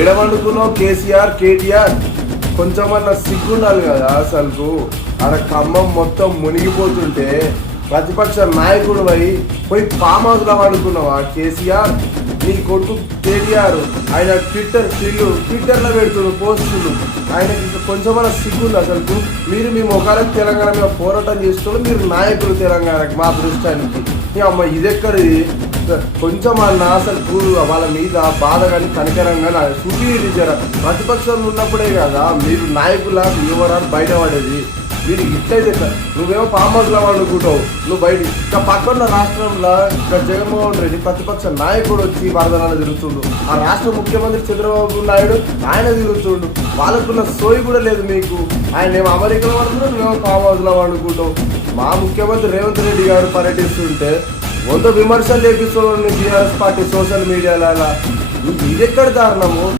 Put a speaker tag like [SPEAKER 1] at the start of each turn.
[SPEAKER 1] ఎడమనుకున్నావు కేసీఆర్ కేటీఆర్ కొంచెమన్నా సిగ్గుండాలి కదా అసలు ఆడ ఖమ్మం మొత్తం మునిగిపోతుంటే ప్రతిపక్ష నాయకుడు పోయి పోయి ఫామ్ హౌస్లో వాడుకున్నావా కేసీఆర్? నీ కొడుకు కేటీఆర్ ఆయన ట్విట్టర్ ఫీల్డ్ ట్విట్టర్లో పెడుతున్నారు పోస్టులు. ఆయనకి కొంచెమన్నా సిగ్గుంది అసలు మీరు మీ ముఖాలకు తెలంగాణ మీద పోరాటం చేస్తున్నారు మీరు నాయకులు తెలంగాణకి మా దృష్టానికి. ఈ అమ్మ ఇదెక్కడిది? కొంచెం అన్న అసలు వాళ్ళ మీద బాధ కానీ కనికరం కానీ సుపీరి జర ప్రతిపక్షంలో ఉన్నప్పుడే కదా మీరు నాయకుల వివరాలు బయటపడేది. మీరు ఇట్లయితే సార్ నువ్వేమో ఫామ్ హౌస్లో అనుకుంటావు నువ్వు బయట ఇంకా పక్కన రాష్ట్రంలో ఇంకా జగన్మోహన్ రెడ్డి ప్రతిపక్ష నాయకుడు వచ్చి వరదనాలు తిరుగుతుండు. ఆ రాష్ట్ర ముఖ్యమంత్రి చంద్రబాబు నాయుడు ఆయన తిరుగుతుండు. వాళ్ళకున్న సోయి కూడా లేదు మీకు. ఆయన ఏమో అమెరికాలో వండుతున్నావు నువ్వేమో ఫామ్ హౌస్లో అనుకుంటావు మా ముఖ్యమంత్రి రేవంత్ రెడ్డి గారు పర్యటిస్తుంటే వంద విమర్శలు చేపిస్తున్నాడు టీఆర్ఎస్ పార్టీ సోషల్ మీడియాలో ఇది ఎక్కడ దారుణము?